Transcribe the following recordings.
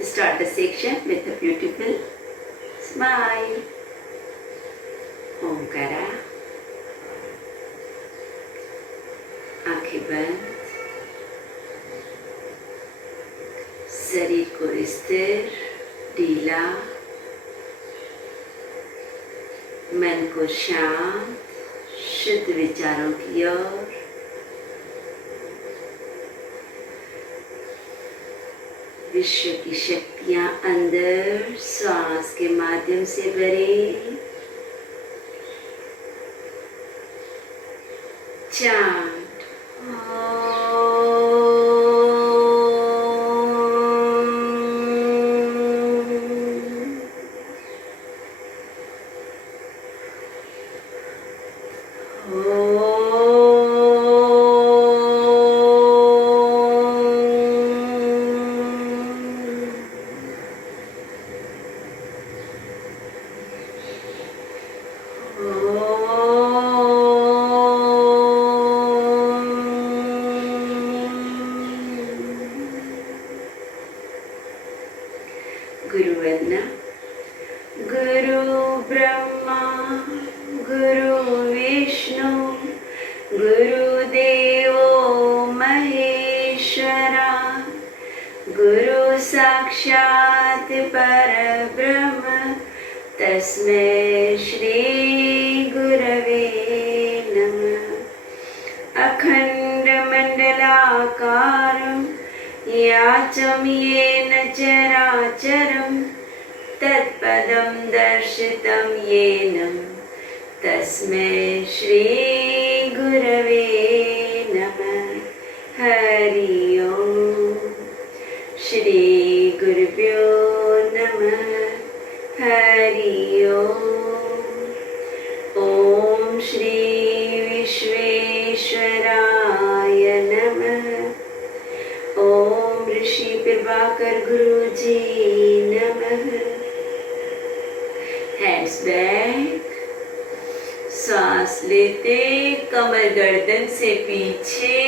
Start the section with a beautiful smile. ओम करा, आंखें बंद, शरीर को स्थिर, ढीला, मन को शांत, शुद्ध विचारों की ओर। विश्व की शक्तियां अंदर श्वास के माध्यम से भरें। चांट गुरु वंदना। गुरु ब्रह्मा गुरु विष्णु गुरुदेवो महेश्वरा, गुरु साक्षात् परब्रह्म तस्मै श्री गुरवे नमः। अखंड मंडलाकारं याचं येन चराचरं तत्पदं दर्शितं येन तस्मै श्री गुरवे नमः। हरि ओम। श्री गुरुभ्यो नमः। हरि ओम। ओम श्री विश्वेश्वराय नमः। ओम ऋषि प्रभाकर गुरु जी नमः। हैंड्स बैक, सांस लेते कमर गर्दन से पीछे,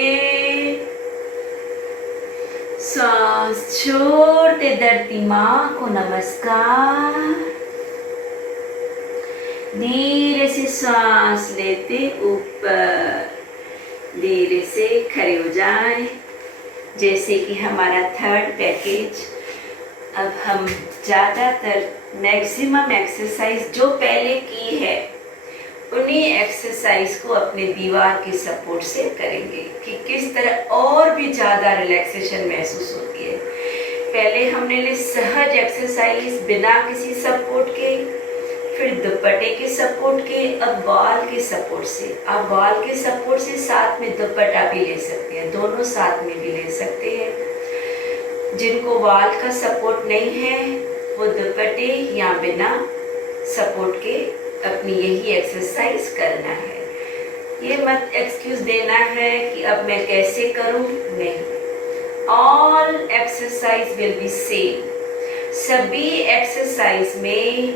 सांस छोड़ते धरती माँ को नमस्कार। धीरे से सांस लेते ऊपर, धीरे से खड़े हो जाएं। जैसे कि हमारा थर्ड पैकेज, अब हम ज़्यादातर मैक्सिमम एक्सरसाइज जो पहले की है उन्हीं एक्सरसाइज को अपने दीवार की सपोर्ट से करेंगे कि किस तरह और भी ज़्यादा रिलैक्सेशन महसूस होती है। पहले हमने ली सहज एक्सरसाइज बिना किसी सपोर्ट के, फिर दुपट्टे के सपोर्ट के, अब बॉल के सपोर्ट से। आप बॉल के सपोर्ट से साथ में दुपट्टा भी ले सकते हैं, दोनों साथ में भी ले सकते हैं। जिनको बॉल का सपोर्ट नहीं है वो दुपट्टे या बिना सपोर्ट के अपनी यही एक्सरसाइज करना है। ये मत एक्सक्यूज देना है कि अब मैं कैसे करूं, नहीं। All exercise will be same. सभी एक्सरसाइज में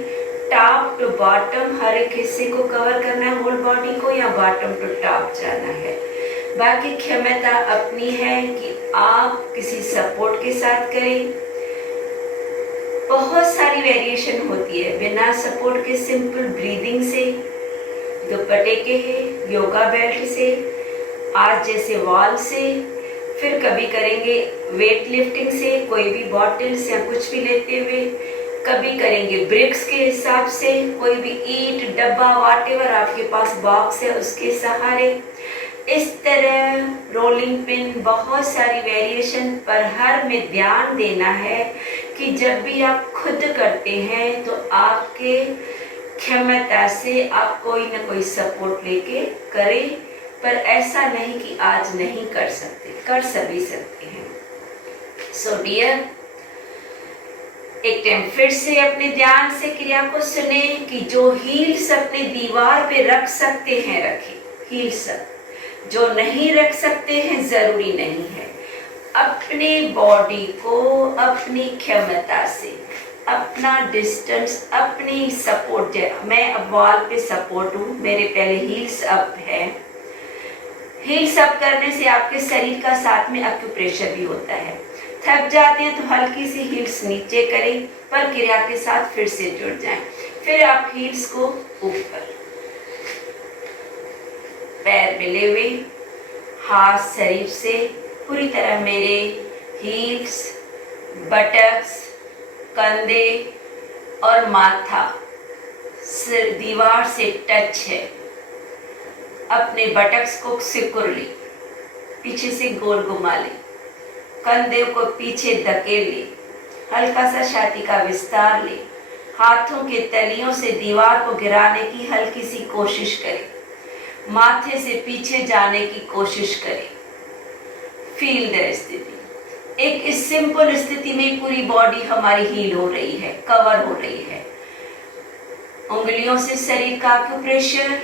टॉप टू बॉटम हर एक हिस्से को कवर करना है, होल बॉडी को, या बॉटम टू टॉप जाना है। बाकी क्षमता अपनी है कि आप किसी सपोर्ट के साथ करें। बहुत सारी वेरिएशन होती है, बिना सपोर्ट के सिंपल ब्रीदिंग से, दुपट्टे के है, योगा बेल्ट से, आज जैसे वॉल से, फिर कभी करेंगे वेट लिफ्टिंग से, कोई भी बॉटल्स या कुछ भी लेते हुए, कभी करेंगे ब्रिक्स के हिसाब से, कोई भी ईंट डब्बा व्हाटएवर आपके पास बॉक्स है उसके सहारे। इस तरह रोलिंग पिन, बहुत सारी वेरिएशन, पर हर में ध्यान देना है कि जब भी आप खुद करते हैं तो आपके क्षमता से आप कोई ना कोई सपोर्ट लेके करें, पर ऐसा नहीं कि आज नहीं कर सकते, कर सभी सकते हैं। सो डियर, एक टाइम फिर से अपने ध्यान से क्रिया को सुने कि जो हील्स अपने दीवार पे रख सकते हैं रखें, हील्स। जो नहीं रख सकते हैं जरूरी नहीं है। अपने बॉडी को अपनी क्षमता से, अपना डिस्टेंस, अपनी सपोर्ट, मैं अब वॉल पे सपोर्ट हूँ, मेरे पहले हील्स अप है। हील्स अप करने से आपके शरीर का साथ में एक्यूप्रेशर भी होता है। थक जाते हैं तो हल्की सी हील्स नीचे करें, पर क्रिया के साथ फिर से जुड़ जाएं। फिर आप हील्स को ऊपर, पैर मिले हुए, हाथ शरीर से पूरी तरह मेरे हील्स, बटक्स, कंधे और माथा सिर दीवार से टच है। अपने बटक्स को सिकुड़ ले, पीछे से गोल घुमा ले, कंधे को पीछे धकेल ले, हल्का सा छाती का विस्तार ले, हाथों के तलियों से दीवार को गिराने की हल्की सी कोशिश करें, माथे से पीछे जाने की कोशिश करें। फील द स्थिति। एक इस सिंपल स्थिति में पूरी बॉडी हमारी हील हो रही है, कवर हो रही है। उंगलियों से शरीर का एक्यूप्रेशर,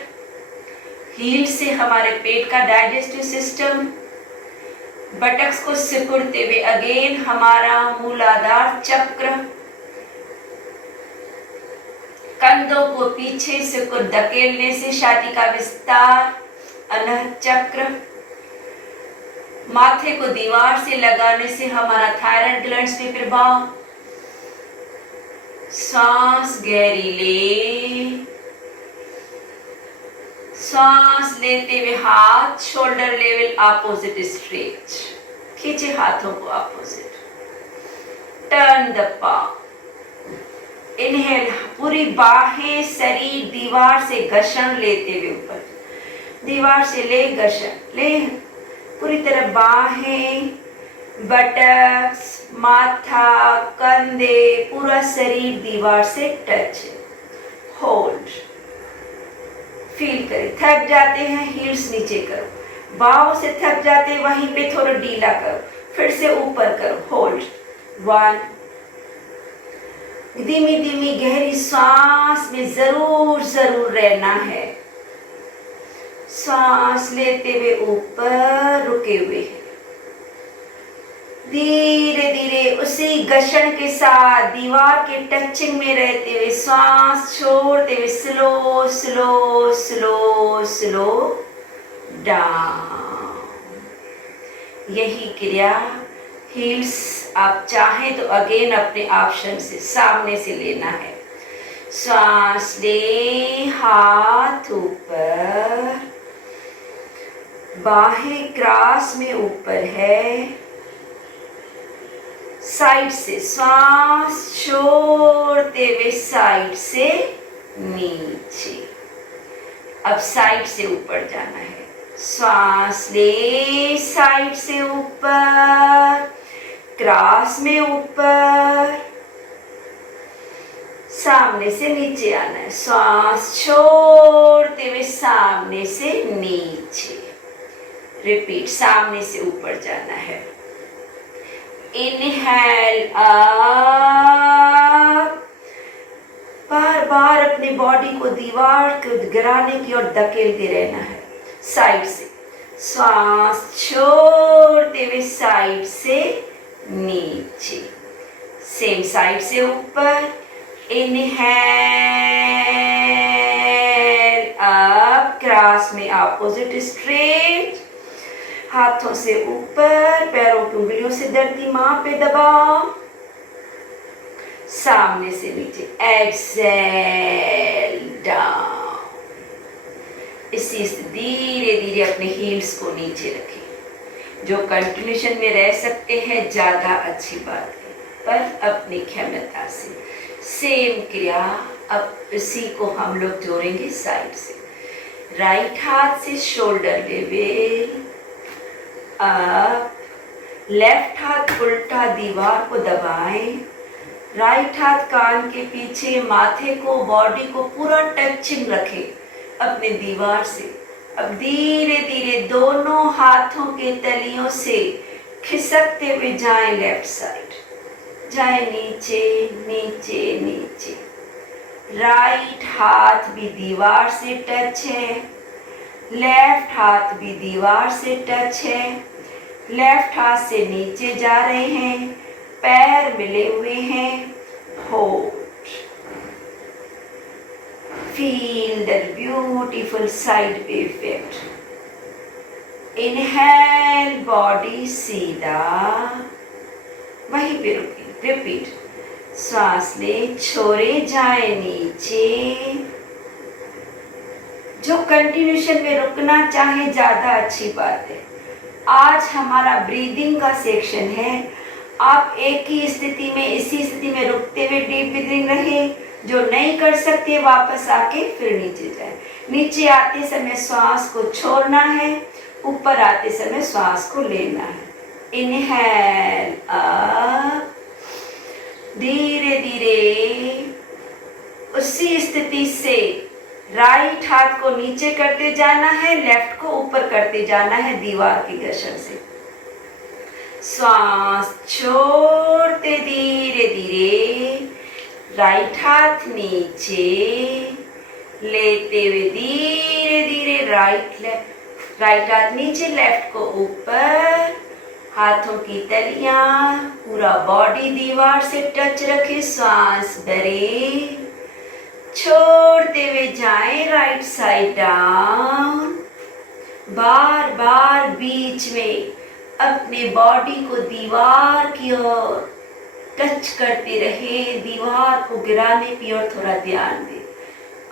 हील से हमारे पेट का डाइजेस्टिव सिस्टम, बटक्स को सिकुड़ते हुए अगेन हमारा मूलाधार चक्र, कंधों को पीछे सिकुड़ धकेलने से छाती का विस्तार, अनहद चक्र, माथे को दीवार से लगाने से हमारा थायराइड ग्लैंड्स में प्रभाव। सांस गहरी ले, सांस लेते हुए हाथ शोल्डर लेवल अपोजिट स्ट्रेच, खींचे हाथों को opposite, turn the palm, inhale, पूरी बाहें शरीर दीवार से घर्षण लेते हुए ऊपर, दीवार से ले घर्षण ले, पूरी तरह बाहें, बटक्स, माथा, कंधे, पूरा शरीर दीवार से टच, होल्ड, फील करें। थक जाते हैं हील्स नीचे करो, बाहों से थक जाते हैं वहीं पे थोड़ा ढीला करो, फिर से ऊपर करो, होल्ड, 1, धीमी धीमी गहरी सांस में जरूर जरूर रहना है। सांस लेते हुए ऊपर रुके हुए, धीरे धीरे उसी घर्षण के साथ दीवार के टचिंग में रहते हुए सांस छोड़ते हुए slow slow slow slow down. यही क्रिया हील्स आप चाहें तो अगेन अपने ऑप्शन से सामने से लेना है। सांस ले, हाथ ऊपर, बाहें क्रॉस में ऊपर है, साइड से सांस छोड़ते हुए साइड से नीचे। अब साइड से ऊपर जाना है, सांस ले, साइड से ऊपर, क्रॉस में ऊपर, सामने से नीचे आना है, सांस छोड़ते हुए सामने से नीचे। रिपीट, सामने से ऊपर जाना है। इनहेल अप, बार बार अपनी बॉडी को दीवार को गिराने की ओर धकेलते रहना है। साइड से सांस छोड़ते हुए साइड से नीचे, सेम साइड से ऊपर। इनहेल अप, क्रॉस में ऑपोजिट स्ट्रेट, हाथों से ऊपर, पैरों की उंगलियों से धरती मां पे दबाओ, सामने से नीचे। Exhale down. इसी से धीरे धीरे अपने हील्स को नीचे रखें। जो कंटिन्यूशन में रह सकते हैं ज्यादा अच्छी बात है, पर अपनी क्षमता से। सेम क्रिया अब इसी को हम लोग जोड़ेंगे साइड से। राइट हाथ से शोल्डर लेवल अप, लेफ्ट हाथ उल्टा दीवार को दबाएं, राइट हाथ कान के पीछे, माथे को, बॉडी को पूरा टचिंग रखें अपने दीवार से। अब धीरे धीरे दोनों हाथों के तलियों से खिसकते हुए जाएं लेफ्ट साइड, जाए नीचे नीचे नीचे। राइट हाथ भी दीवार से टच है, लेफ्ट हाथ भी दीवार से टच है। लेफ्ट हाथ से नीचे जा रहे हैं, पैर मिले हुए हैं। Hold, feel that beautiful side wave effect. Inhale, body सीधा, वहीं पे रुके, रिपीट। श्वास ले, छोड़े जाए नीचे। जो कंटिन्यूशन में रुकना चाहे ज्यादा अच्छी बात है। आज हमारा ब्रीदिंग का सेक्शन है। आप एक ही स्थिति में, इसी स्थिति में रुकते हुए डीप ब्रीदिंग रहे। जो नहीं कर सकते वापस आके फिर नीचे जाए। नीचे आते समय श्वास को छोड़ना है, ऊपर आते समय श्वास को लेना है। इनहेल अप, धीरे धीरे उसी स्थिति से राइट हाथ को नीचे करते जाना है, लेफ्ट को ऊपर करते जाना है दीवार की घर्षण से। श्वास छोड़ते धीरे धीरे, राइट हाथ नीचे, लेते हुए धीरे धीरे राइट हाथ नीचे, लेफ्ट को ऊपर। हाथों की तलियां, पूरा बॉडी दीवार से टच रखे। श्वास भरे, छोड़ते हुए जाएं राइट साइड डाउन। बार बार बीच में अपने बॉडी को दीवार की ओर टच करते रहे। दीवार को गिराने की ओर थोड़ा ध्यान दें।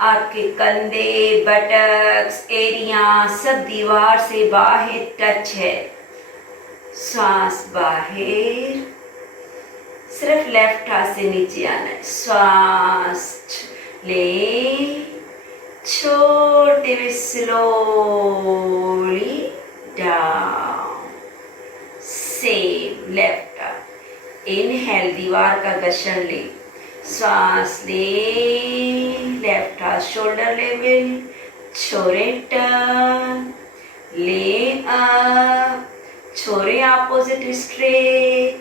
आपके कंधे, बटक्स एरिया सब दीवार से बाहर टच है। श्वास बाहर, सिर्फ लेफ्ट हाथ से नीचे आना है। श्वास ले, छोड़ते हुए स्लोली डाउन। सेम लेफ्ट हाथ, इनहेल दीवार का घर्षण ले। श्वास ले, लेफ्ट हाथ शोल्डर लेवल, छोड़े टर्न, ले अप, छोड़े अपोजिट स्ट्रेट,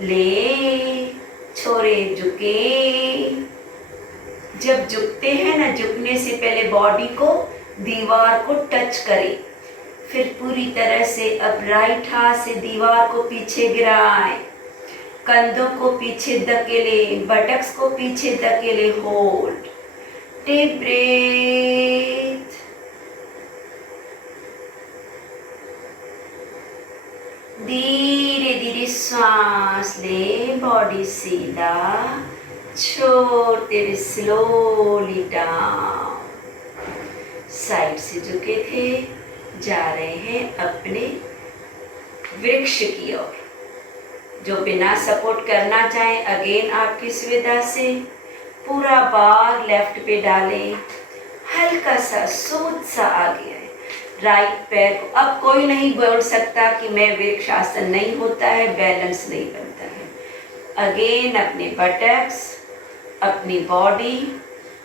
ले, छोड़े झुके। जब झुकते हैं ना, झुकने से पहले बॉडी को दीवार को टच करें। फिर पूरी तरह से अब राइट हाथ से दीवार को पीछे गिराएं। कंधों को पीछे धकेले, बटक्स को पीछे धकेले। Hold, deep breath. धीरे धीरे श्वास ले, बॉडी सीधा, छोड़ते हुए स्लोली डाउन। साइड से झुके थे, जा रहे हैं अपने वृक्ष की ओर। जो बिना सपोर्ट करना चाहे, अगेन आपकी सुविधा से पूरा बार लेफ्ट पे डालें। हल्का सा सूद सा आ गया है राइट पैर को। अब कोई नहीं बोल सकता कि मैं वृक्ष आसन नहीं होता है, बैलेंस नहीं बनता है। अगेन अपने बटक्स, अपनी बॉडी,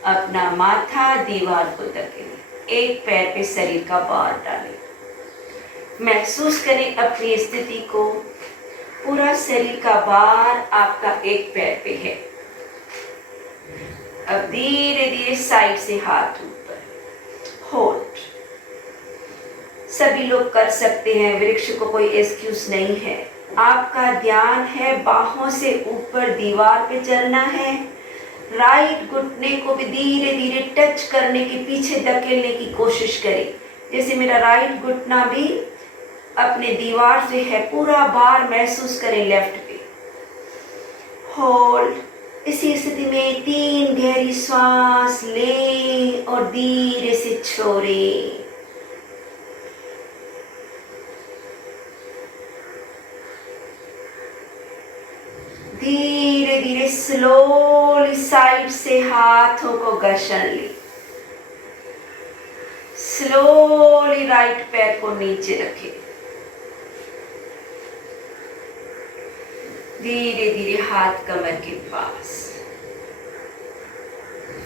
अपना माथा दीवार को धकेलें। एक पैर पे शरीर का भार डालें। महसूस करें अपनी स्थिति को। पूरा शरीर का भार आपका एक पैर पे है। अब धीरे धीरे साइड से हाथ ऊपर, होल्ड। सभी लोग कर सकते हैं, वृक्ष को कोई एक्सक्यूज नहीं है। आपका ध्यान है बाहों से ऊपर दीवार पे चलना है। राइट घुटने को भी धीरे धीरे टच करने के पीछे धकेलने की कोशिश करें। जैसे मेरा राइट घुटना भी अपने दीवार से है। पूरा भार महसूस करें लेफ्ट पे। होल्ड। इसी स्थिति में 3 गहरी श्वास लें और धीरे से छोड़ें। धीरे धीरे स्लोली साइड से हाथों को घर्षण ले। स्लोली राइट पैर को नीचे रखें। धीरे धीरे हाथ कमर के पास।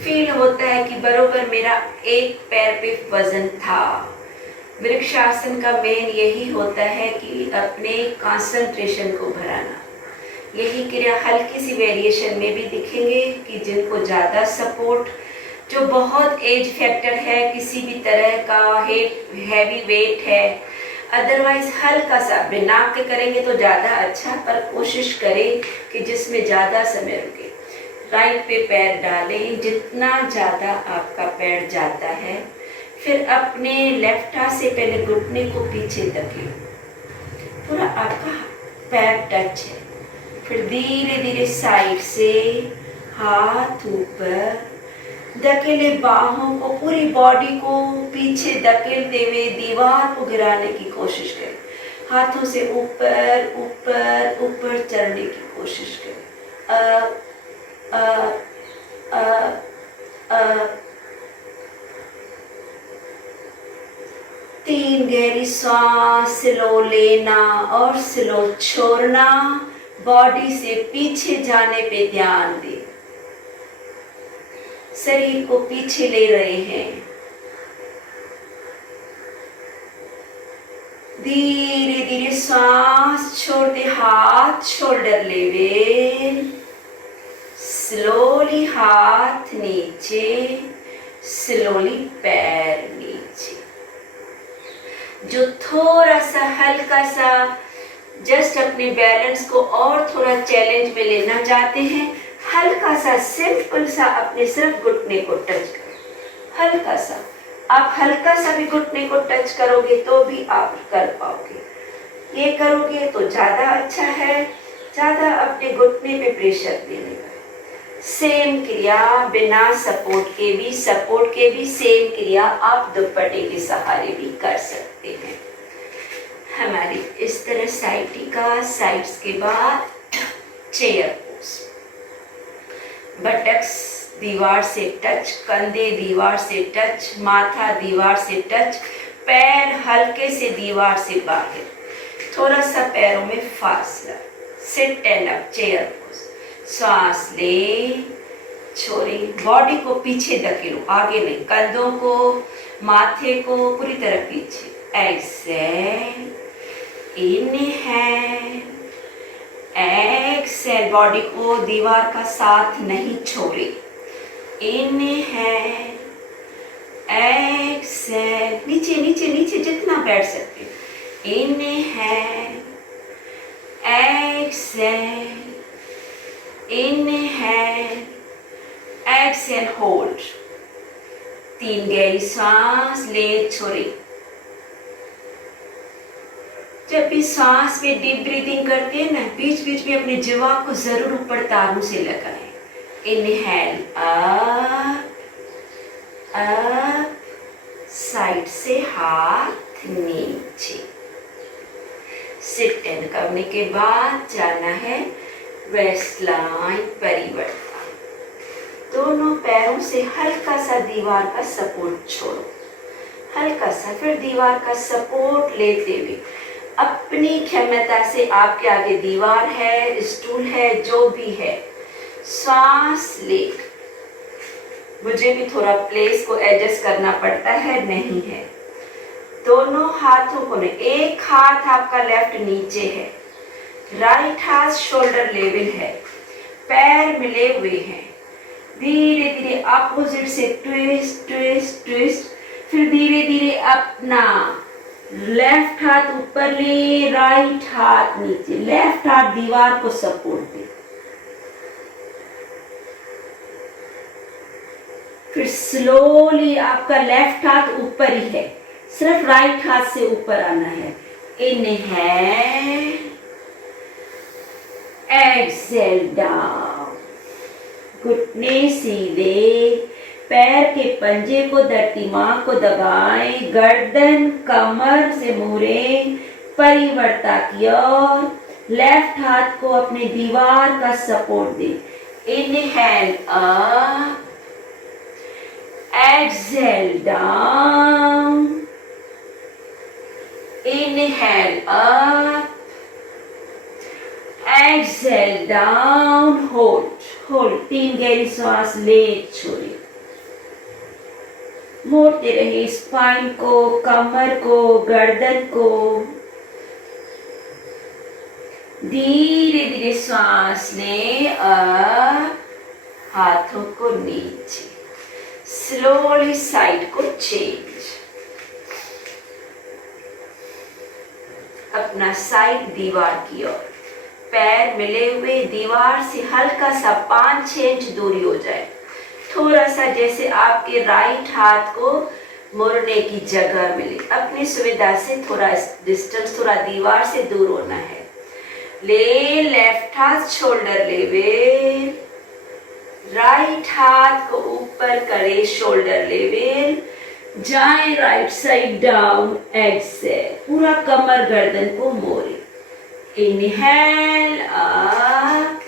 फील होता है कि बरोबर मेरा एक पैर पे वजन था। वृक्षासन का मेन यही होता है कि अपने कंसंट्रेशन को बढ़ाना। यही क्रिया हल्की सी वेरिएशन में भी दिखेंगे कि जिनको ज़्यादा सपोर्ट, जो बहुत एज फैक्टर है, किसी भी तरह का हैवी वेट है, अदरवाइज हल्का सा बिना के करेंगे तो ज़्यादा अच्छा, पर कोशिश करें कि जिसमें ज़्यादा समय रुके। राइट पे पैर डालें, जितना ज़्यादा आपका पैर जाता है। फिर अपने लेफ्ट हाथ से पहले घुटने को पीछे धकेलें। पूरा आपका पैर टच है। फिर धीरे धीरे साइड से हाथ ऊपर, धकेले बाहों को, पूरी बॉडी को पीछे धकेलते हुए दीवार को गिराने की कोशिश करें। हाथों से ऊपर ऊपर ऊपर चढ़ने की कोशिश करें। तीन गहरी सांस स्लो लेना और स्लो छोड़ना। बॉडी से पीछे जाने पे ध्यान दें। शरीर को पीछे ले रहे हैं। धीरे धीरे सांस छोड़ते हाथ शोल्डर लेवल, स्लोली हाथ नीचे, स्लोली पैर नीचे। जो थोड़ा सा हल्का सा जस्ट अपने बैलेंस को और थोड़ा चैलेंज में लेना चाहते हैं, हल्का सा सिंपल सा अपने सिर्फ घुटने को टच करो। हल्का सा, आप हल्का सा भी घुटने को टच करोगे तो भी आप कर पाओगे। ये करोगे तो ज्यादा अच्छा है, ज्यादा अपने घुटने पे प्रेशर देने का। सेम क्रिया बिना सपोर्ट के भी सेम क्रिया आप दुपट्टे के सहारे भी कर सकते हैं। हमारी इस तरह साइटिका, साइड्स के बाद चेयर पोज। बटक्स दीवार से टच, कंधे दीवार से टच, माथा दीवार से टच, पैर हल्के से दीवार से बाहर, थोड़ा सा पैरों में फासला। Sit and up chair pose. सांस ले, छोड़े, बॉडी को पीछे धकेलो, आगे नहीं, कंधों को, माथे को पूरी तरह पीछे। एक्सेल, इनहेल, एक्सेल, बॉडी को दीवार का साथ नहीं छोड़े। इनहेल, एक्सेल, नीचे नीचे नीचे जितना बैठ सकते। Inhale, exhale, inhale, exhale, hold. तीन गहरी सांस ले, छोड़े। जब भी सांस में डीप ब्रीदिंग करते हैं ना, बीच बीच में अपने जिह्वा को जरूर ऊपर तारों से लगाएं। इनहेल अप अप, साइड से हाथ नीचे। सिट एंड करने के बाद जाना है वेस्ट लाइन परिवर्तन। दोनों पैरों से हल्का सा दीवार का सपोर्ट छोड़ो, हल्का सा, फिर दीवार का सपोर्ट लेते हुए अपनी क्षमता से, आपके आगे दीवार है, स्टूल है, जो भी है, सांस ले। मुझे भी थोड़ा प्लेस को एडजस्ट करना पड़ता है, नहीं है। दोनों हाथों को, एक हाथ आपका लेफ्ट नीचे है, राइट हाथ शोल्डर लेवल है, पैर मिले हुए हैं। धीरे धीरे अपोजिट से ट्विस्ट ट्विस्ट ट्विस्ट, फिर धीरे धीरे अपना लेफ्ट हाथ ऊपर ले, राइट हाथ नीचे, लेफ्ट हाथ दीवार को सपोर्ट दे। फिर स्लोली आपका लेफ्ट हाथ ऊपर ही है, सिर्फ राइट हाथ से ऊपर आना है। इनहेल, एक्सेल डाउन, घुटने सीधे, पैर के पंजे को धरती मां को दबाएं, गर्दन कमर से मुड़े, परिवर्ता की ओर, लेफ्ट हाथ को अपने दीवार का सपोर्ट दे। Inhale up, exhale down, inhale up, exhale down, hold hold. तीन गहरी सांस ले, छोड़े, मोड़ते रहे स्पाइन को, कमर को, गर्दन को। धीरे धीरे सांस ले, हाथों को नीचे, स्लोली साइड को चेंज। अपना साइड दीवार की ओर, पैर मिले हुए, दीवार से हल्का सा 5-6 इंच दूरी हो जाए। थोड़ा सा जैसे आपके राइट हाथ को मुड़ने की जगह मिले। अपनी सुविधा से थोड़ा डिस्टेंस, थोड़ा दीवार से दूर होना है। ले, लेफ्ट लेफ्ट हाथ शोल्डर लेवल, राइट हाथ को ऊपर करे शोल्डर लेवल, जाए राइट साइड डाउन, एक्सेल, पूरा कमर गर्दन को मोड़े। इनहेल अप,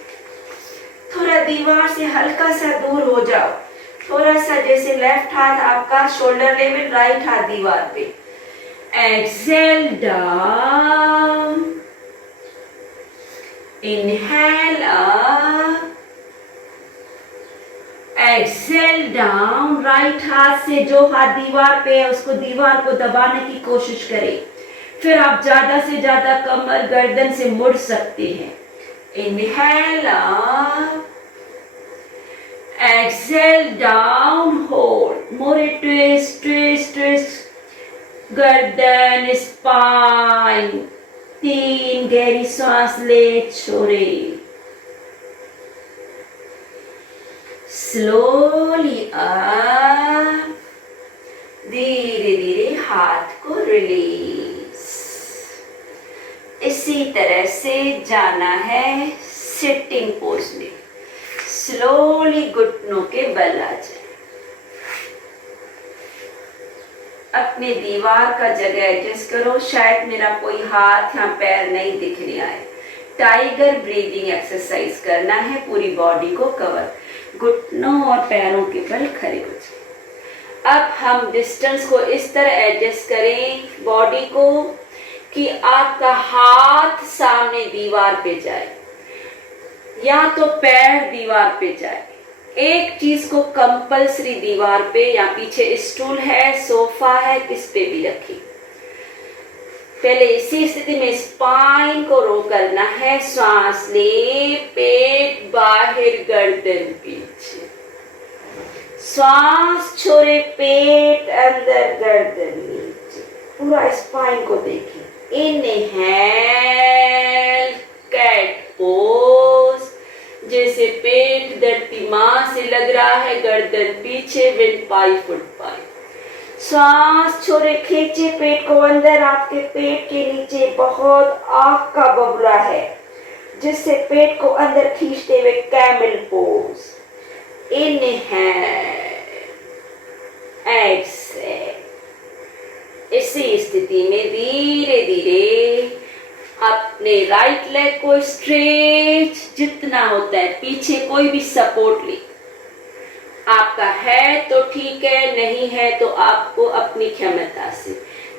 थोड़ा दीवार से हल्का सा दूर हो जाओ, थोड़ा सा जैसे लेफ्ट हाथ आपका शोल्डर लेवल, राइट हाथ दीवार पे। Excel down, inhale up, exhale down. Right हाथ से जो हाथ दीवार पे है उसको दीवार को दबाने की कोशिश करें। फिर आप ज्यादा से ज्यादा कमर गर्दन से मुड़ सकते हैं। Inhale up, exhale down, hold, more twist twist twist, गर्दन स्पाइन, 3 गहरी सांस ले, छोड़े। स्लोली अप, धीरे धीरे हाथ को रिलीज। इसी तरह से जाना है सिटिंग पोज में। स्लोली घुटनों के बल आ जाए। अपने दीवार का जगह एडजस्ट करो। शायद मेरा कोई हाथ या पैर नहीं दिखने आए। टाइगर ब्रीदिंग एक्सरसाइज करना है, पूरी बॉडी को कवर। घुटनों और पैरों के बल खड़े हो जाए। अब हम डिस्टेंस को इस तरह एडजस्ट करें बॉडी को कि आपका हाथ सामने दीवार पे जाए या तो पैर दीवार पे जाए। एक चीज को कंपल्सरी दीवार पे या पीछे स्टूल है, सोफा है, किस पे भी रखिए। पहले इसी स्थिति में स्पाइन को रो करना है। सांस ले, पेट बाहर, गर्दन पीछे। सांस छोड़े, पेट अंदर, गर्दन नीचे। पूरा स्पाइन को देखिए। इनहेल, कैट पोज, जैसे पेट धरती मां से लग रहा है, गर्दन पीछे, विंड पाई, फुट पाई। सांस छोड़े, खींचे पेट को अंदर। आपके पेट के नीचे बहुत आग का बबला है, जिससे पेट को अंदर खींचते हुए कैमल पोज। Inhale, Excel. इसी स्थिति में धीरे धीरे अपने राइट लेग को स्ट्रेच जितना होता है, पीछे कोई भी सपोर्ट ले। आपका है तो ठीक है, नहीं है तो आपको अपनी क्षमता से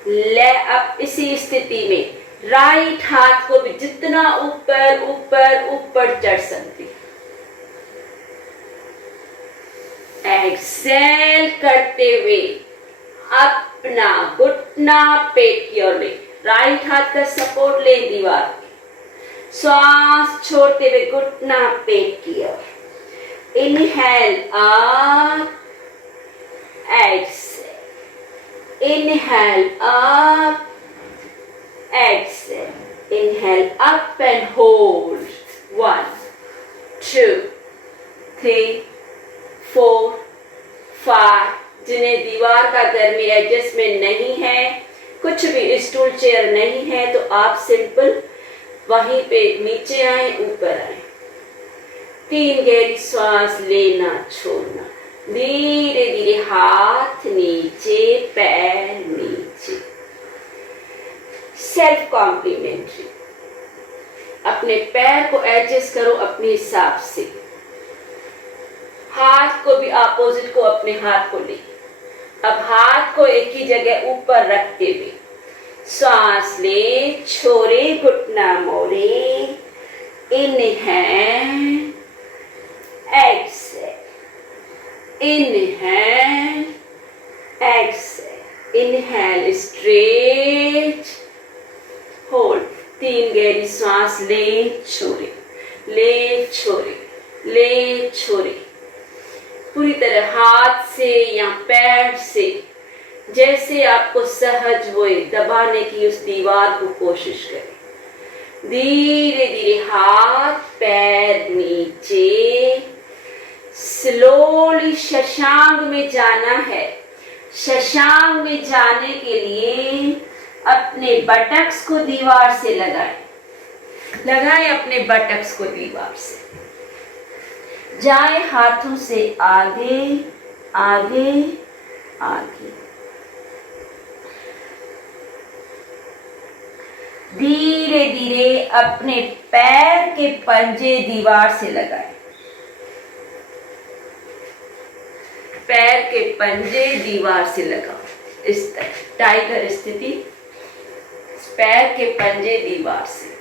ले। अब इसी स्थिति में राइट हाथ को भी जितना ऊपर ऊपर ऊपर चढ़ सकते। एक्सेल करते हुए अपना घुटना पेट की ओर ले। राइट हाथ का सपोर्ट ले दीवार पे। सांस छोड़ते हुए घुटना पेट की ओर। Inhale up, exhale. Inhale up, exhale. Inhale up and hold. 1 2 3 4 5। जिन्हें दीवार का घर में एडजस्टमेंट नहीं है, कुछ भी स्टूल चेयर नहीं है, तो आप सिंपल वहीं पे नीचे आए, ऊपर आए। 3 गहरी सांस लेना, छोड़ना। धीरे धीरे हाथ नीचे, पैर नीचे। Self complimentary. अपने पैर को एडजस्ट करो अपने हिसाब से। हाथ को भी अपोजिट को अपने हाथ को ले। अब हाथ को एक ही जगह ऊपर रखते हुए सांस ले, छोड़े, घुटना मोड़े। Inhale, exhale. Inhale, exhale. Inhale, stretch, hold. 3 गहरी सांस ले, छोड़े, ले, छोड़े, ले, छोड़े। पूरी तरह हाथ से या पैर से जैसे आपको सहज होए दबाने की उस दीवार को कोशिश करें। धीरे धीरे हाथ पैर नीचे। स्लोली शशांक में जाना है। शशांक में जाने के लिए अपने बटक्स को दीवार से लगाएं। लगाएं अपने बटक्स को दीवार से, जाए हाथों से आगे आगे आगे। धीरे धीरे अपने पैर के पंजे दीवार से लगाएं। पैर के पंजे दीवार से लगाओ, इस तरह टाइगर स्थिति। पैर के पंजे दीवार से,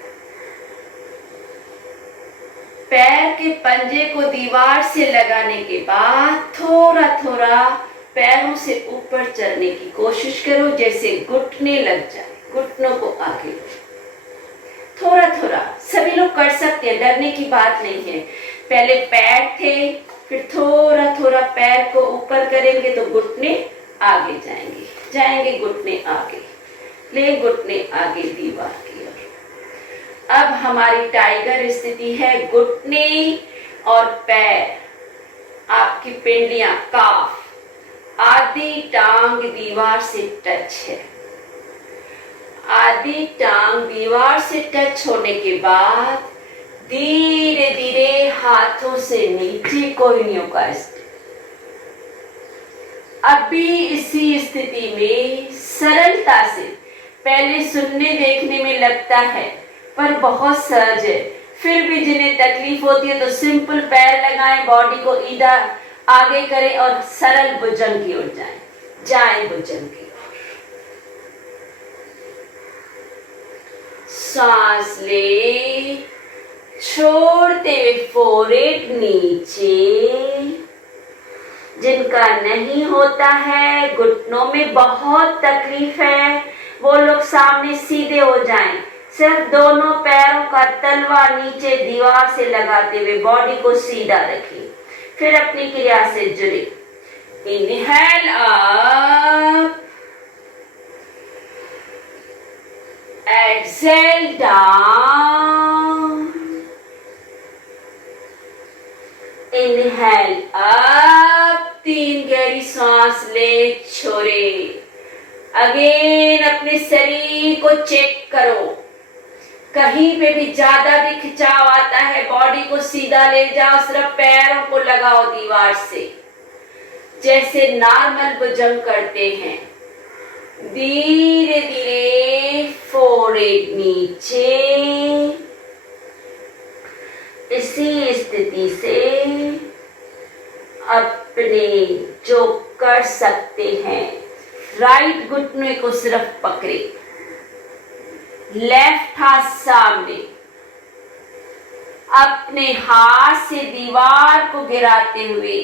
पैर के पंजे को दीवार से लगाने के बाद थोड़ा थोड़ा पैरों से ऊपर चढ़ने की कोशिश करो, जैसे घुटने लग जाए। घुटनों को आगे थोड़ा थोड़ा, सभी लोग कर सकते हैं, डरने की बात नहीं है। पहले पैर थे, फिर थोड़ा थोड़ा पैर को ऊपर करेंगे तो घुटने आगे जाएंगे, जाएंगे घुटने आगे, ले घुटने आगे दीवार की ओर। अब हमारी टाइगर स्थिति है, घुटने और पैर, आपकी पिंडियां, काफ, आधी टांग दीवार से टच है। आधी टांग दीवार से टच होने के बाद धीरे धीरे हाथों से नीचे कोहनियों का स्थिति। अभी इसी स्थिति में सरलता से, पहले सुनने देखने में लगता है पर बहुत सहज है, फिर भी जिन्हें तकलीफ होती है तो सिंपल पैर लगाएं, बॉडी को इधर आगे करें और सरल भुजंग की ओर जाएं, जाएं भुजंग की ओर। सांस ले, छोड़ते हुए फोrehead नीचे। जिनका नहीं होता है, घुटनों में बहुत तकलीफ है, वो लोग सामने सीधे हो जाएं। सिर्फ दोनों पैरों का तलवा नीचे दीवार से लगाते हुए बॉडी को सीधा रखें, फिर अपनी क्रिया से जुड़े। Inhale up, exhale down, inhale up, 3 गहरी सांस ले, छोड़े। अगेन अपने शरीर को चेक करो, कहीं पे भी ज्यादा भी खिंचाव आता है, बॉडी को सीधा ले जाओ, सिर्फ पैरों को लगाओ दीवार से, जैसे नॉर्मल भुजंग करते हैं। धीरे धीरे फोrehead नीचे। इसी स्थिति से अपने जो कर सकते हैं, राइट घुटने को सिर्फ पकड़े, लेफ्ट हाथ सामने, अपने हाथ से दीवार को गिराते हुए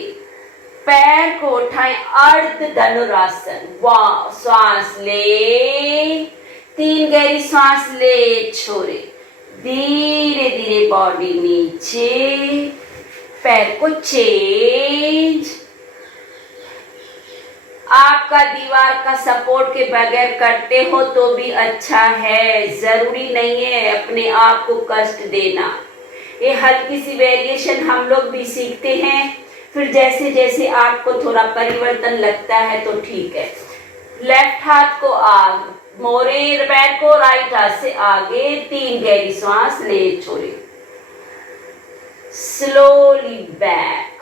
पैर को उठाएं, अर्ध धनुरासन। वाह, सांस ले, 3 गहरी सांस ले, छोड़े। धीरे धीरे बॉडी नीचे, पैर को चेंज। आपका दीवार का सपोर्ट के बगैर करते हो तो भी अच्छा है, जरूरी नहीं है अपने आप को कष्ट देना। ये हल्की सी वेरिएशन हम लोग भी सीखते हैं, फिर जैसे जैसे आपको थोड़ा परिवर्तन लगता है तो ठीक है। लेफ्ट हाथ को आगे मोड़े, पैर को राइट हाथ से आगे, 3 गहरी सांस ले, छोड़े। स्लोली बैक,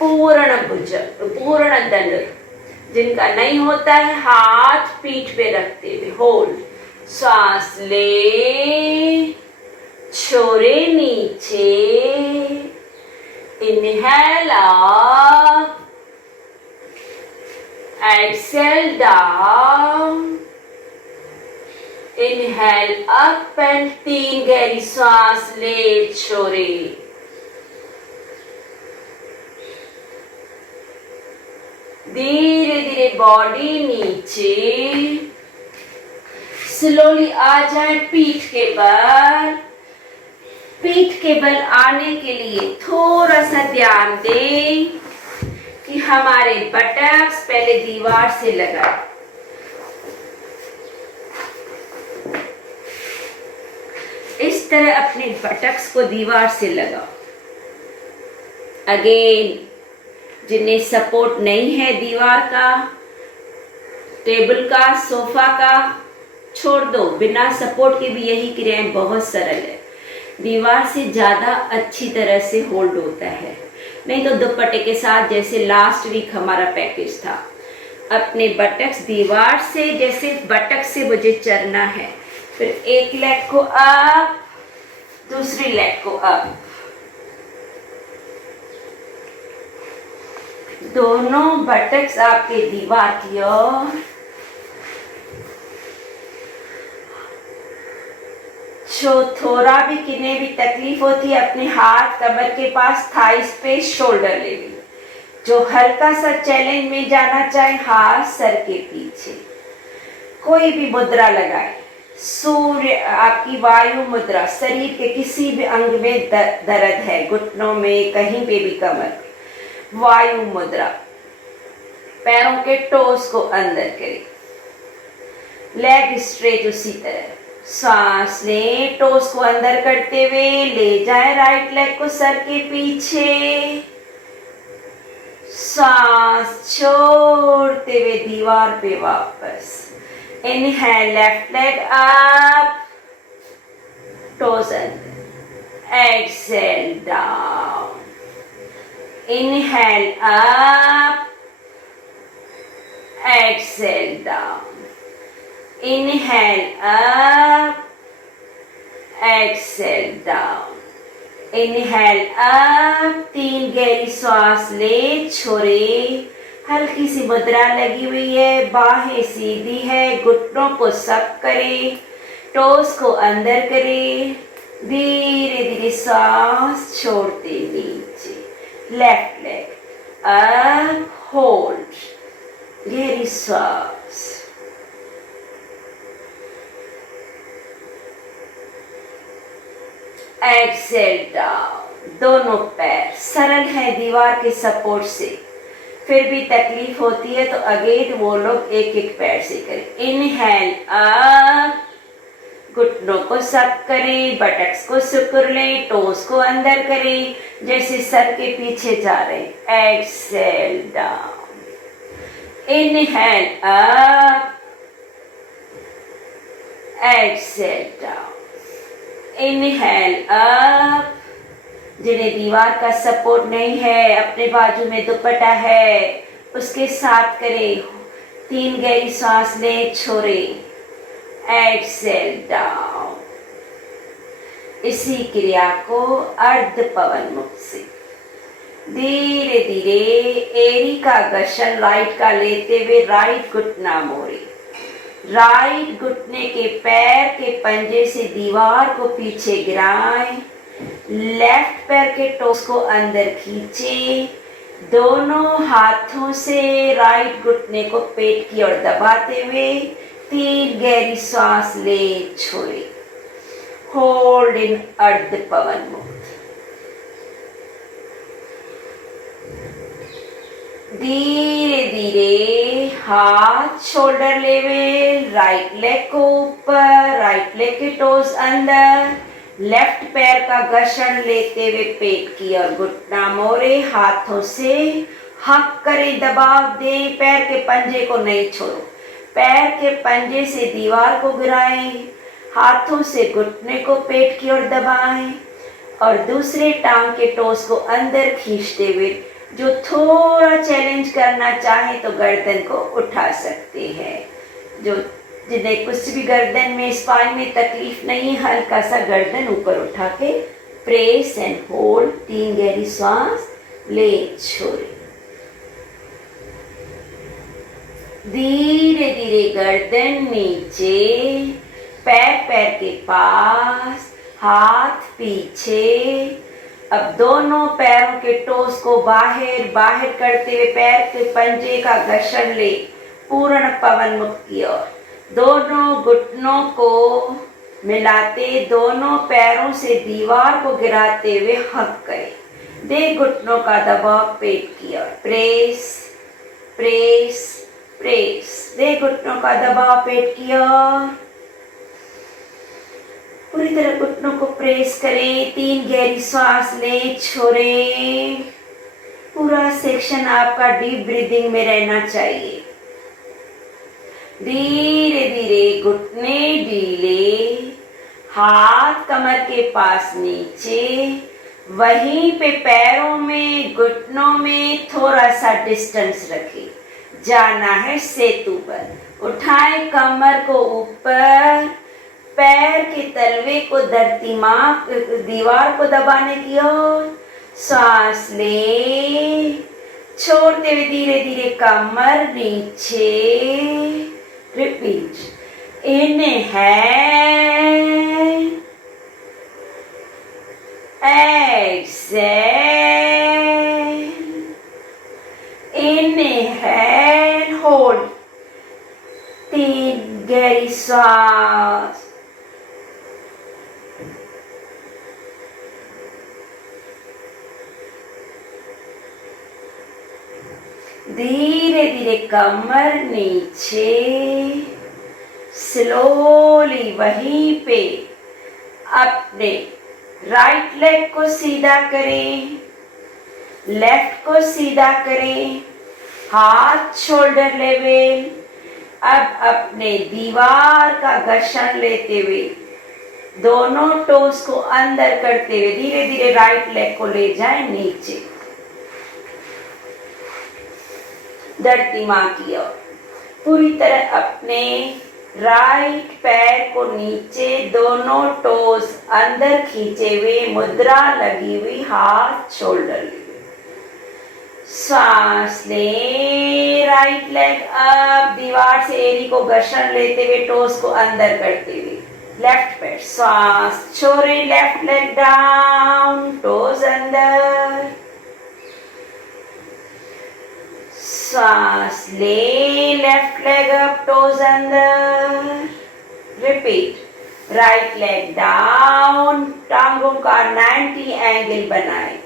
पूर्ण भुजंग, पूर्ण दंड। जिनका नहीं होता है, हाथ पीठ पे रखते हुए होल्ड, सांस ले, छोड़े नीचे। Inhale up, exhale down, inhale up and 3 गहरी सांस ले, छोड़े। धीरे धीरे बॉडी नीचे, स्लोली आ जाए पीठ के बल। पीठ के बल आने के लिए थोड़ा सा ध्यान दें कि हमारे बटक्स पहले दीवार से लगाए। इस तरह अपने बटक्स को दीवार से लगाओ। अगेन, जिन्हें सपोर्ट नहीं है दीवार का, टेबल का, सोफा का, छोड़ दो, बिना सपोर्ट के भी यही क्रियाएं बहुत सरल है। दीवार से ज़्यादा अच्छी तरह से होल्ड होता है। नहीं तो दुपट्टे के साथ जैसे लास्ट वीक हमारा पैकेज था, अपने बटक्स दीवार से, जैसे बटक से मुझे चलना है, फिर एक लेग को अप, दूसरी लेग को अप, दोनों बटक्स आपके दीवार की ओर। जो थोड़ा भी किन्हें भी तकलीफ होती है, अपने हाथ कमर के पास, थाइस पे, शोल्डर लेवल। जो हल्का सा चैलेंज में जाना चाहे, हाथ सर के पीछे, कोई भी मुद्रा लगाए। सूर्य आपकी वायु मुद्रा, शरीर के किसी भी अंग में दर्द है, घुटनों में, कहीं पे भी कमर, वायु मुद्रा। पैरों के टोस को अंदर करें, लेग स्ट्रेट उसी तरह। सांस लें, टोस को अंदर करते हुए ले जाए राइट लेग को सर के पीछे। सांस छोड़ते हुए दीवार पे वापस। Inhale, left leg up, toes अंदर। Exhale down. Inhale up, exhale down. Inhale up, exhale down. Inhale up, 3 गहरी श्वास ले, छोड़े। हल्की सी मुद्रा लगी हुई है, बाहें सीधी है, घुटनों को सब करें, टोस को अंदर करें। धीरे धीरे सांस छोड़ते नीचे। लेफ्ट लेग अप, होल्ड, गहरी श्वास। Exhale down. दोनों पैर सरल है दीवार के सपोर्ट से, फिर भी तकलीफ होती है तो अगेन वो लोग एक एक पैर से करें। इनहेल अप, घुटनों को सब करें, बटक्स को सिकुड़ लें, टोस को अंदर करें, जैसे सर के पीछे जा रहे। Excel down. Inhale up, exhale down. Inhale up. जिन्हें दीवार का सपोर्ट नहीं है, अपने बाजू में दुपट्टा है, उसके साथ करें। 3 गहरी सांस लें, छोड़े। Exhale down. इसी क्रिया को अर्ध पवन मुक्त से धीरे धीरे एरी का घर्षण राइट का लेते हुए राइट घुटना मोड़े। राइट घुटने के पैर के पंजे से दीवार को पीछे गिराएं। लेफ्ट पैर के टोस को अंदर खींचे। दोनों हाथों से राइट घुटने को पेट की ओर दबाते हुए 3 गहरी सांस ले, छोड़े। होल्ड इन अर्ध पवन मुक्त। धीरे धीरे हाथ शोल्डर लेवल, राइट लेग को ऊपर, राइट लेग के टोस अंदर, लेफ्ट पैर का घर्षण लेते हुए पेट की ओर घुटना मोड़े। हाथों से हक करें, दबाव दें, पैर के पंजे को नहीं छोड़ो। पैर के पंजे से दीवार को गिराएं, हाथों से घुटने को पेट की ओर दबाएं और दूसरे टांग के टोस को अंदर खींचते हुए जो थोड़ा चैलेंज करना चाहे तो गर्दन को उठा सकते हैं। जो जिन्हें कुछ भी गर्दन में, स्पाइन में तकलीफ नहीं, हल्का सा गर्दन ऊपर उठा के प्रेस एंड होल्ड। 3 गहरी सांस ले, छोड़े। धीरे धीरे गर्दन नीचे, पैर के पास, हाथ पीछे। अब दोनों पैरों के टोस को बाहर बाहर करते हुए पैर के पंजे का घर्षण ले, पूर्ण पवन मुक्त की ओर। दोनों घुटनों को मिलाते, दोनों पैरों से दीवार को गिराते हुए हक करें। दे घुटनों का दबाव पेट की ओर। Press press press. दे घुटनों का दबाव पेट की ओर। पूरी तरह घुटनों को प्रेस करें। 3 गहरी सांस लें, छोड़ें। पूरा सेक्शन आपका डीप ब्रीदिंग में रहना चाहिए। धीरे धीरे घुटने ढीले, हाथ कमर के पास नीचे, वहीं पे पैरों में घुटनों में थोड़ा सा डिस्टेंस रखें। जाना है सेतु पर। उठाएं कमर को ऊपर, पैर के तलवे को धरती माँ दीवार को दबाने की ओर। सांस ले, छोड़ते हुए धीरे धीरे कमर नीचे। Repeat, inhale, exhale, inhale, hold. 3 गहरी सांस। धीरे धीरे कमर नीचे, स्लोली वहीं पे अपने राइट लेग को सीधा करें, लेफ्ट को सीधा करें, हाथ शोल्डर लेवल। अब अपने दीवार का घर्षण लेते हुए दोनों टोस को अंदर करते हुए धीरे धीरे राइट लेग को ले जाएं नीचे, धरती माँ की ओर। पूरी तरह अपने राइट पैर को नीचे, दोनों टोस अंदर खींचे हुए, मुद्रा लगी हुई, हाथ शोल्डर लिए। सांस ले, राइट लेग अप, दीवार से एरी को घर्षण लेते हुए टोस को अंदर करते हुए, लेफ्ट पैर। सांस छोड़े, लेफ्ट लेग डाउन, टोस अंदर। सांस ले, लेफ्ट लेग अप, टोज अंदर। रिपीट, राइट लेग डाउन, टांगों का 90 एंगल बनाए।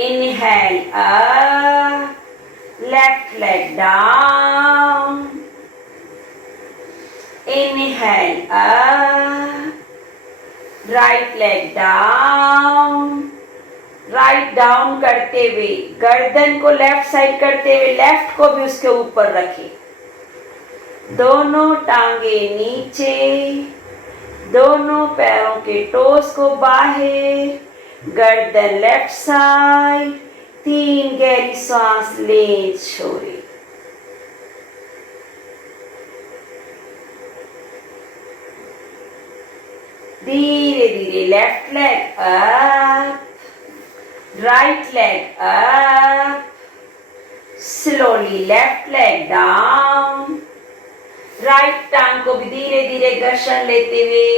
Inhale up, left leg down, inhale up, right leg down, write down करते हुए गर्दन को लेफ्ट साइड करते हुए लेफ्ट को भी उसके ऊपर रखें। दोनों टांगे नीचे, दोनों पैरों के टोस को बाहर, गर्दन लेफ्ट साइड। 3 गहरी सांस ले, छोड़े। धीरे धीरे left leg up, right leg up, slowly left leg down, right टांग को भी धीरे धीरे घर्षण लेते हुए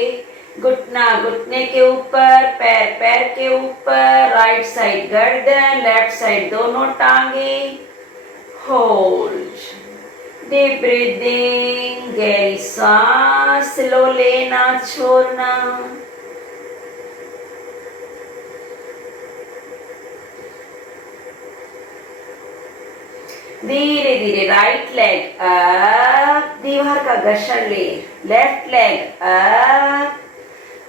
घुटना घुटने के ऊपर, पैर पैर के ऊपर, राइट साइड गर्दन, लेफ्ट साइड दोनों टांगे। होल्ड, डीप ब्रीदिंग, गहरी सांस, स्लो लेना छोड़ना। धीरे धीरे राइट लेग अप, दीवार का घर्षण ले, लेफ्ट लेग अप,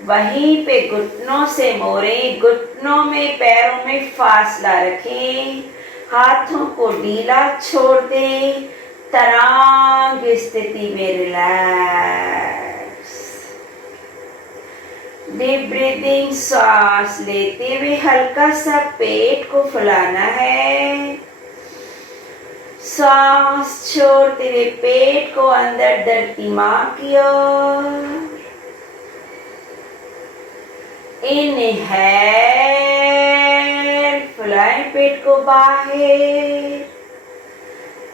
वहीं पे घुटनों से मोड़े, घुटनों में पैरों में फासला रखें, हाथों को ढीला छोड़ दें, तरांग स्थिति में रिलैक्स। डीप ब्रीदिंग, सांस लेते हुए हल्का सा पेट को फुलाना है, सांस छोड़ते हुए पेट को अंदर धरती माँ की ओर। इनहेल, फुलाएं पेट को बाहर।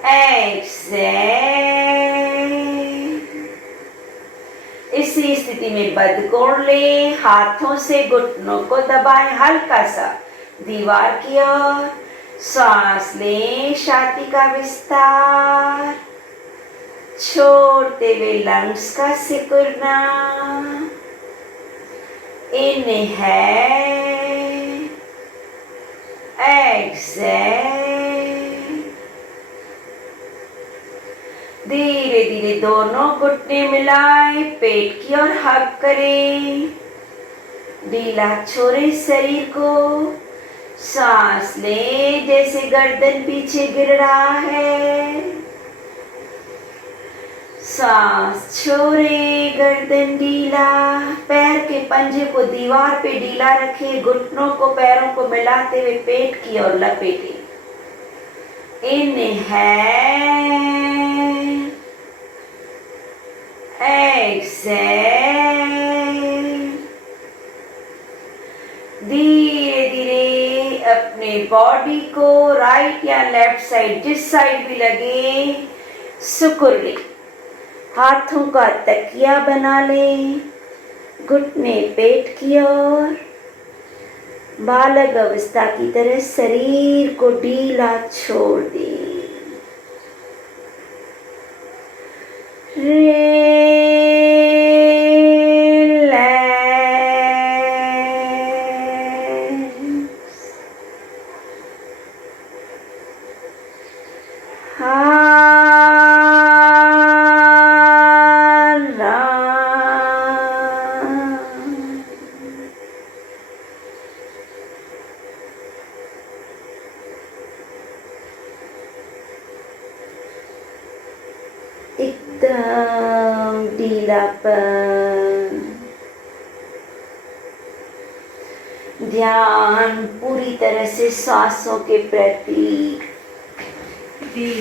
एक्सहेल, इसी स्थिति में बदकोण ले, हाथों से घुटनों को दबाएं हल्का सा दीवार की ओर। सांस ले, छाती का विस्तार, छोड़ते हुए लंग्स का सिकुड़ना। इनहेल, एक्सहेल, धीरे धीरे दोनों घुटने मिलाएं, पेट की ओर हग करें, ढीला छोड़े शरीर को। सांस ले, जैसे गर्दन पीछे गिर रहा है। सांस छोड़े, गर्दन ढीला, पैर के पंजे को दीवार पे ढीला रखे, घुटनों को पैरों को मिलाते हुए पेट की ओर लपेटे। Inhale, exhale. धीरे धीरे अपने बॉडी को राइट या लेफ्ट साइड, जिस साइड भी लगे, सुकुर ले। हाथों का तकिया बना ले, घुटने पेट की ओर, बालक अवस्था की तरह शरीर को ढीला छोड़ दे। एकदम ढीलापन। ध्यान पूरी तरह से सांसों के प्रति भी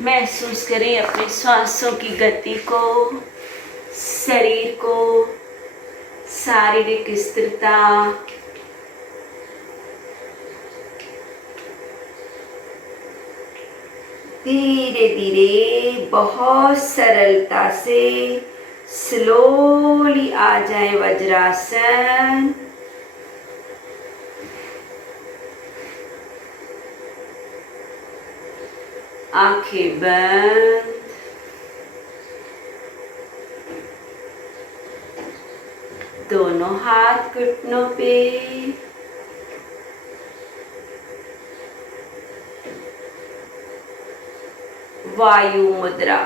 महसूस करें, अपने सांसों की गति को, शरीर को, शारीरिक स्थिरता। धीरे धीरे बहुत सरलता से स्लोली आ जाए वज्रासन। आंखें बंद। दोनों हाथ घुटनों पे। वायु मुद्रा।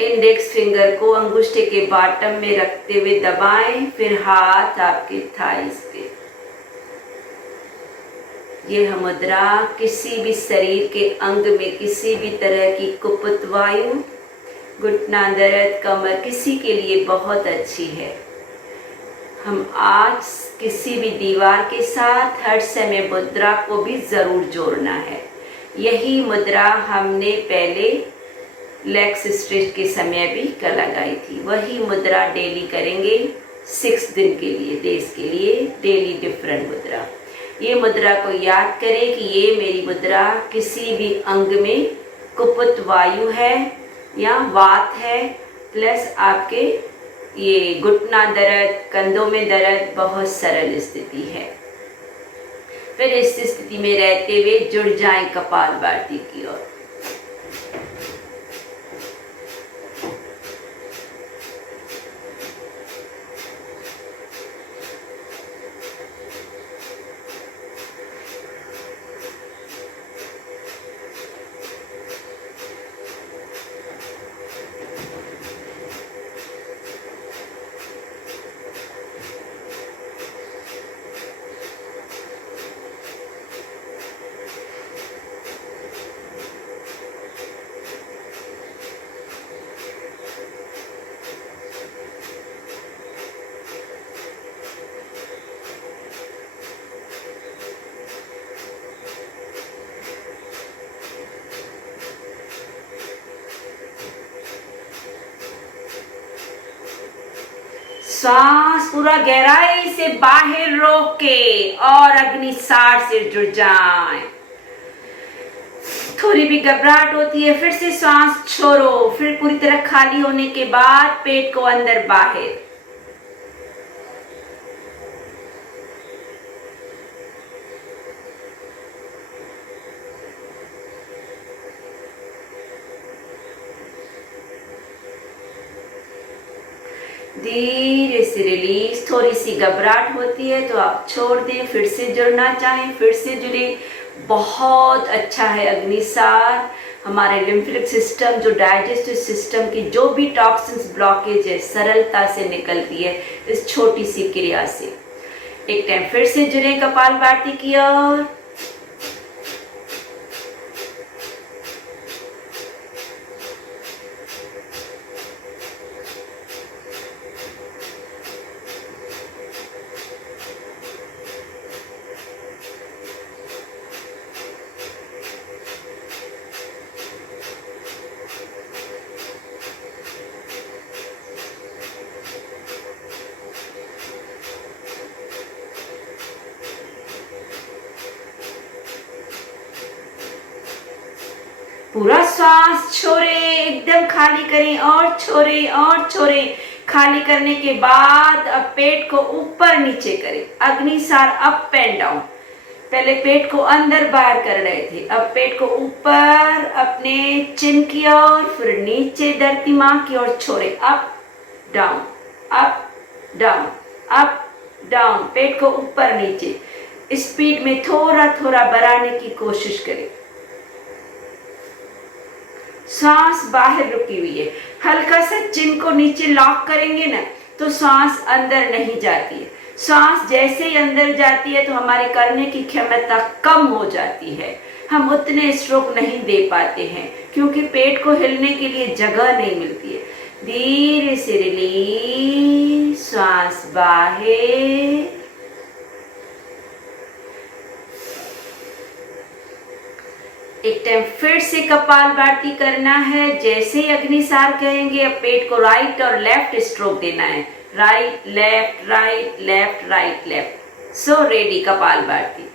इंडेक्स फिंगर को अंगूठे के बॉटम में रखते हुए दबाएं, फिर हाथ आपके थाइस पे। यह मुद्रा किसी भी शरीर के अंग में किसी भी तरह की कुपित वायु, घुटना दर्द, कमर, किसी के लिए बहुत अच्छी है। हम आज किसी भी दीवार के साथ हर समय मुद्रा को भी जरूर जोड़ना है। यही मुद्रा हमने पहले लेग्स स्ट्रेच के समय भी लगाई थी। वही मुद्रा डेली करेंगे 6 दिन के लिए, डेज के लिए, डेली डिफरेंट मुद्रा। ये मुद्रा को याद करें कि ये मेरी मुद्रा किसी भी अंग में कुपित वायु है या वात है, प्लस आपके ये घुटना दर्द, कंधों में दर्द, बहुत सरल स्थिति है। फिर इस स्थिति में रहते हुए जुड़ जाएं कपालभाति की ओर। श्वास पूरा गहराई से बाहर रोक के और अग्निसार से जुड़ जाएं। थोड़ी भी घबराहट होती है, फिर से श्वास छोड़ो। फिर पूरी तरह खाली होने के बाद पेट को अंदर बाहर। धीरे से रिलीज। थोड़ी सी घबराहट होती है तो आप छोड़ दें। फिर से जुड़ना चाहें फिर से जुड़े। बहुत अच्छा है अग्निसार। हमारे लिम्फेटिक सिस्टम, जो डाइजेस्टिव सिस्टम की जो भी टॉक्सिन्स, ब्लॉकेज है, सरलता से निकलती है इस छोटी सी क्रिया से। एक टाइम फिर से जुड़े कपालभाति की ओर। पूरा श्वास छोड़े, एकदम खाली करें और छोड़े और छोड़े। खाली करने के बाद अब पेट को ऊपर नीचे करें, अग्निसार अप एंड डाउन। पहले पेट को अंदर बाहर कर रहे थे, अब पेट को ऊपर अपने चिन की ओर, फिर नीचे धरती मां की ओर छोड़े। Up down, up down, up down. पेट को ऊपर नीचे स्पीड में थोड़ा थोड़ा बढ़ाने की कोशिश करें। सांस बाहर रुकी हुई है, हल्का सा चिन को नीचे लॉक करेंगे ना तो सांस अंदर नहीं जाती है। सांस जैसे ही अंदर जाती है तो हमारे करने की क्षमता कम हो जाती है, हम उतने स्ट्रोक नहीं दे पाते हैं क्योंकि पेट को हिलने के लिए जगह नहीं मिलती है। धीरे से रिलीज, सांस बाहर। एक टाइम फिर से कपालभाति करना है। जैसे ही अग्निसार कहेंगे अब पेट को राइट और लेफ्ट स्ट्रोक देना है, right left right left right left. So ready kapalbhati.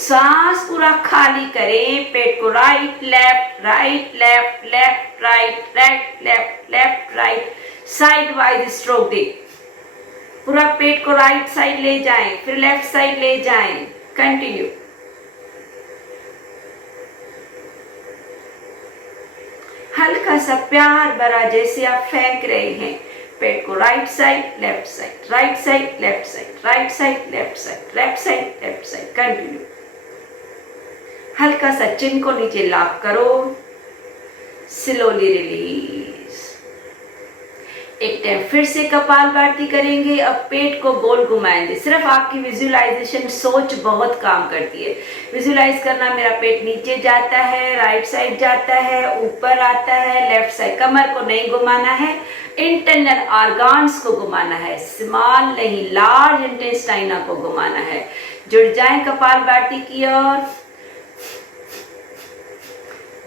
सांस पूरा खाली करें, पेट को right left right left left right right left left right sidewise stroke दे। पूरा पेट को राइट साइड ले जाएं, फिर लेफ्ट साइड ले जाएं। कंटिन्यू। हल्का सा प्यार भरा जैसे आप फेंक रहे हैं। पेट को right side left side, right side left side, right side left side, left side left side. Continue. हल्का सा चिन को नीचे लॉक करो, स्लोली रिलीज। एक टाइम फिर से कपालभाति करेंगे। अब पेट को गोल घुमाएंगे। सिर्फ आपकी विजुअलाइजेशन, सोच बहुत काम करती है। विजुअलाइज करना, मेरा पेट नीचे जाता है, राइट साइड जाता है, ऊपर आता है, लेफ्ट साइड। कमर को नहीं घुमाना है, इंटरनल ऑर्गन्स को घुमाना है, स्मॉल नहीं लार्ज इंटेस्टाइना को घुमाना है। जुड़ जाए कपालभाति की ओर।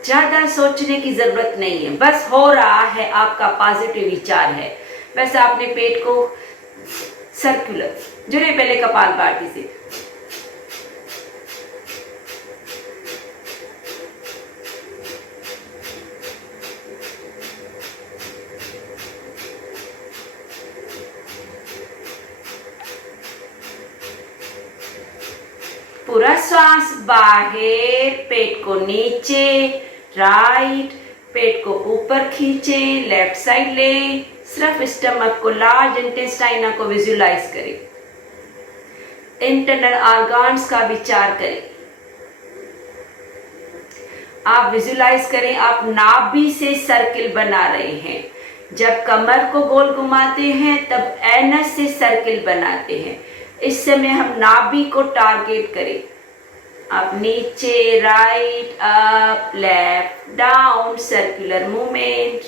ज्यादा सोचने की जरूरत नहीं है, बस हो रहा है, आपका पॉजिटिव विचार है। बस आपने पेट को सर्कुलर जुड़े पहले कपालभाति से। पूरा श्वास बाहर, पेट को नीचे, राइट, पेट को ऊपर खींचे, लेफ्ट साइड ले। सिर्फ स्टमक को, लार्ज इंटेस्टाइना को विजुलाइज करें, इंटरनल ऑर्गन्स का विचार करें। आप विजुलाइज करें आप नाभि से सर्किल बना रहे हैं। जब कमर को गोल घुमाते हैं तब एनस से सर्किल बनाते हैं। इस समय हम नाभि को टारगेट करें। अब नीचे, right up left down, circular movement.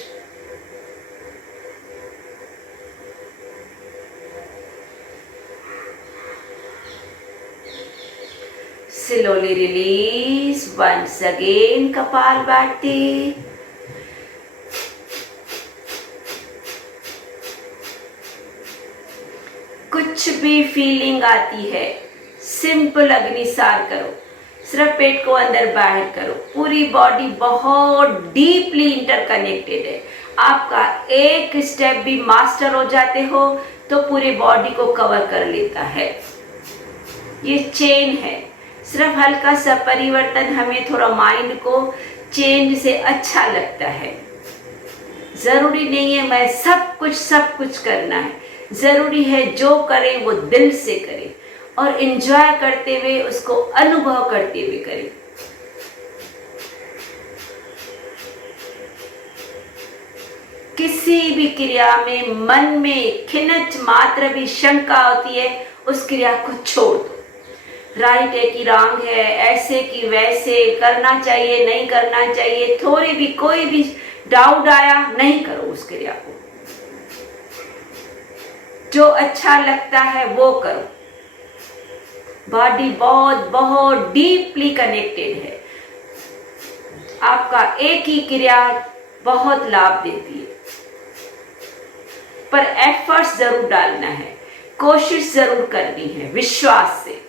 Slowly release once again Kapalbhati. कुछ भी फीलिंग आती है, सिंपल अग्निसार करो। सिर्फ पेट को अंदर बाहर करो। पूरी बॉडी बहुत डीपली इंटरकनेक्टेड है। आपका एक स्टेप भी मास्टर हो जाते हो तो पूरी बॉडी को कवर कर लेता है। ये चेन है। सिर्फ हल्का सा परिवर्तन, हमें थोड़ा माइंड को चेंज से अच्छा लगता है। जरूरी नहीं है मैं सब कुछ करना है। जरूरी है जो करें वो दिल से करें और एंजॉय करते हुए, उसको अनुभव करते हुए करें। किसी भी क्रिया में मन में खिंच मात्र भी शंका होती है, उस क्रिया को छोड़ दो। राइट है कि रॉन्ग है, ऐसे कि वैसे, करना चाहिए नहीं करना चाहिए, थोड़ी भी कोई भी डाउट आया, नहीं करो उस क्रिया को। जो अच्छा लगता है वो करो। बॉडी बहुत बहुत डीपली कनेक्टेड है। आपका एक ही क्रिया बहुत लाभ देती है, पर एफर्ट्स जरूर डालना है, कोशिश जरूर करनी है विश्वास से।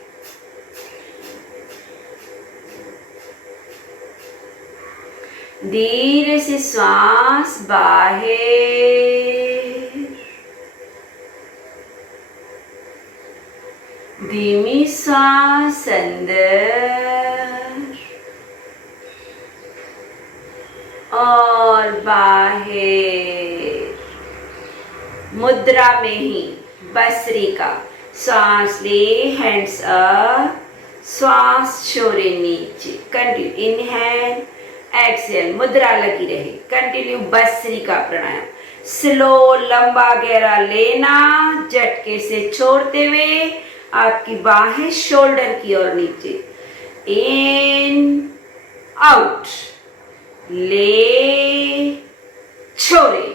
धीरे से श्वास बाहर, धीमी श्वास अंदर और बाहर। मुद्रा में ही भस्त्रिका, श्वास ले, हैंड्स अप, श्वास छोड़े नीचे। कंटिन्यू, इनहेल एक्सेल, मुद्रा लगी रहे। कंटिन्यू भस्त्रिका प्राणायाम, स्लो लंबा गहरा लेना, झटके से छोड़ते हुए आपकी बाहें शोल्डर की ओर नीचे। इन आउट, ले छोड़े,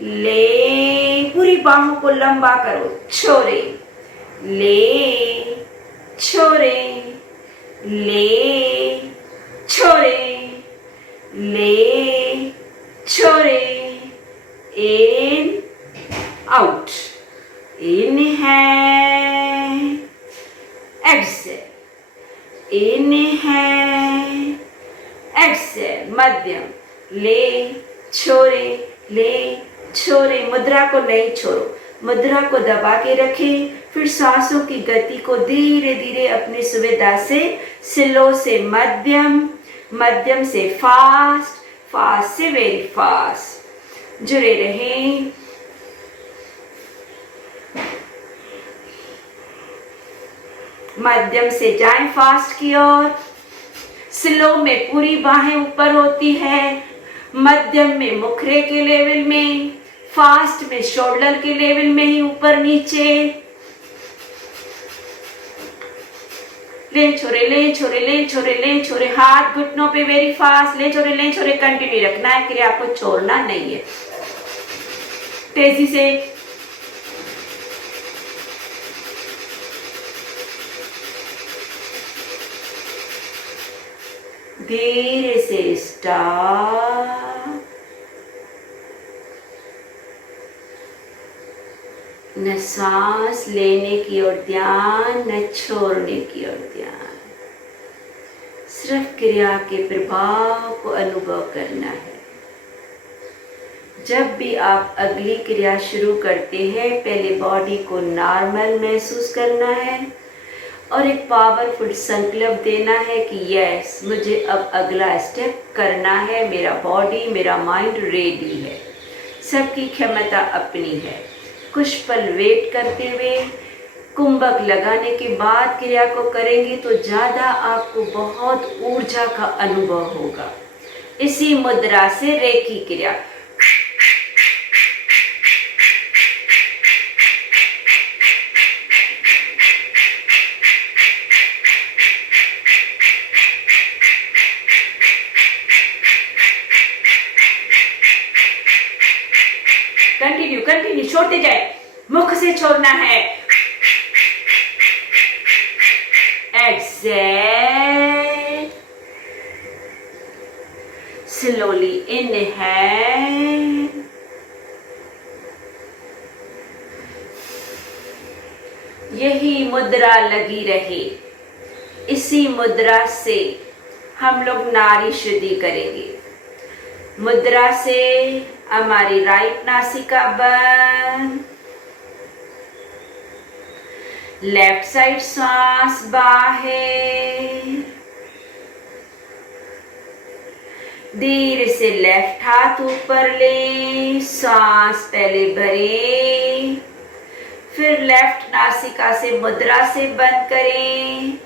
ले, पूरी बाहों को लंबा करो, छोड़े, ले छोड़े, ले छोड़े, ले छोड़े। In out, inhale exhale, inhale Excel. मध्यम, ले छोड़े, ले छोड़े। मुद्रा को नहीं छोड़ो, मुद्रा को दबा के रखें। फिर सांसों की गति को धीरे धीरे अपनी सुविधा से स्लो से मध्यम, मध्यम से फास्ट, फास्ट से वेरी फास्ट जुड़े रहें। मध्यम से जाएं फास्ट की ओर। स्लो में पूरी बाहें ऊपर होती है, मध्यम में मुखरे के लेवल में, फास्ट में शोल्डर के लेवल में ही ऊपर नीचे। ले छोरे, ले छोरे, ले छोरे, ले छोरे। हाथ घुटनों पे वेरी फास्ट, ले छोरे, ले छोरे। कंटिन्यू रखना है, क्रिया को छोड़ना नहीं है। तेजी से धीरे से स्टॉप। न सांस लेने की ओर ध्यान, न छोड़ने की ओर ध्यान। सिर्फ क्रिया के प्रभाव को अनुभव करना है। जब भी आप अगली क्रिया शुरू करते हैं, पहले बॉडी को नॉर्मल महसूस करना है और एक पावरफुल संकल्प देना है कि यस, मुझे अब अगला स्टेप करना है। मेरा बॉडी, मेरा माइंड रेडी है। सबकी क्षमता अपनी है। कुछ पल वेट करते हुए कुंभक लगाने के बाद क्रिया को करेंगे तो ज़्यादा आपको बहुत ऊर्जा का अनुभव होगा। इसी मुद्रा से रेकी क्रिया, कंटिन्यू कंटिन्यू छोड़ते जाए। मुख से छोड़ना है। एक्सेल, स्लोली इनहेल, यही मुद्रा लगी रहे। इसी मुद्रा से हम लोग नाड़ी शुद्धि करेंगे। मुद्रा से हमारी राइट नासिका बंद, लेफ्ट साइड श्वास बाहर। धीरे से लेफ्ट हाथ ऊपर ले, श्वास पहले भरे, फिर लेफ्ट नासिका से मुद्रा से बंद करें।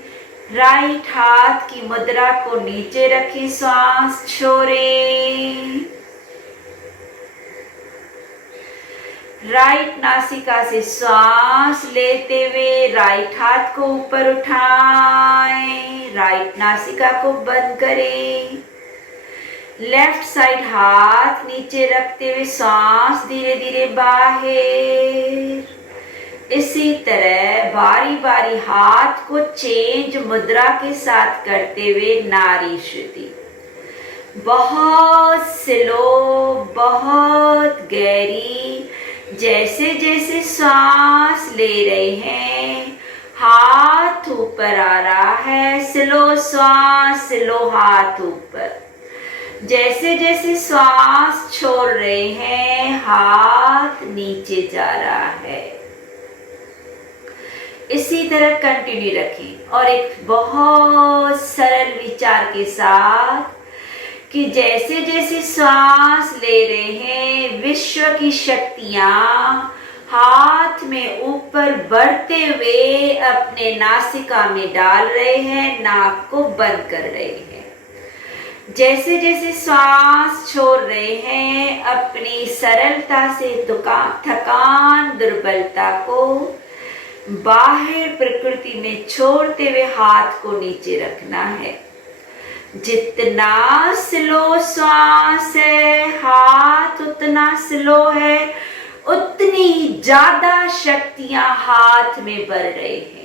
राइट हाथ की मुद्रा को नीचे रखें, श्वास छोड़ें। राइट नासिका से श्वास लेते हुए राइट हाथ को ऊपर उठाएं, राइट नासिका को बंद करें। लेफ्ट साइड हाथ नीचे रखते हुए सांस धीरे धीरे बाहर। इसी तरह बारी बारी हाथ को चेंज मुद्रा के साथ करते हुए नारी शुद्धि। बहुत स्लो, बहुत गहरी। जैसे जैसे सांस ले रहे हैं हाथ ऊपर आ रहा है, स्लो सांस, स्लो हाथ ऊपर। जैसे जैसे श्वास छोड़ रहे हैं हाथ नीचे जा रहा है। इसी तरह कंटिन्यू रखें। और एक बहुत सरल विचार के साथ कि जैसे जैसे श्वास ले रहे हैं विश्व की शक्तियां हाथ में ऊपर बढ़ते हुए अपने नासिका में डाल रहे हैं, नाक को बंद कर रहे हैं। जैसे जैसे श्वास छोड़ रहे हैं अपनी सरलता से थकान, दुर्बलता को बाहर प्रकृति में छोड़ते हुए हाथ को नीचे रखना है। जितना स्लो श्वास है हाथ उतना स्लो है, उतनी ज्यादा शक्तियां हाथ में बढ़ रही हैं।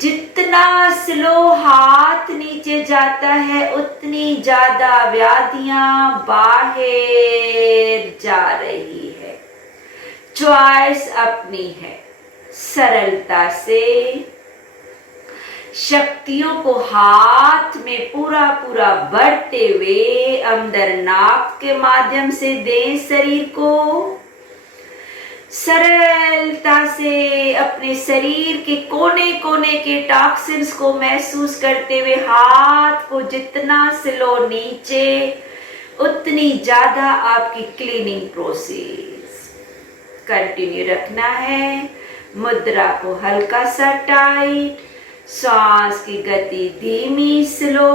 जितना स्लो हाथ नीचे जाता है उतनी ज्यादा व्याधियां बाहर जा रही है। चॉइस अपनी है। सरलता से शक्तियों को हाथ में पूरा पूरा बढ़ते हुए अंदर नाक के माध्यम से दें। शरीर को सरलता से अपने शरीर के कोने कोने के टॉक्सिन्स को महसूस करते हुए हाथ को जितना स्लो नीचे उतनी ज्यादा आपकी क्लीनिंग प्रोसेस कंटिन्यू रखना है। मुद्रा को हल्का सा टाइट, श्वास की गति धीमी स्लो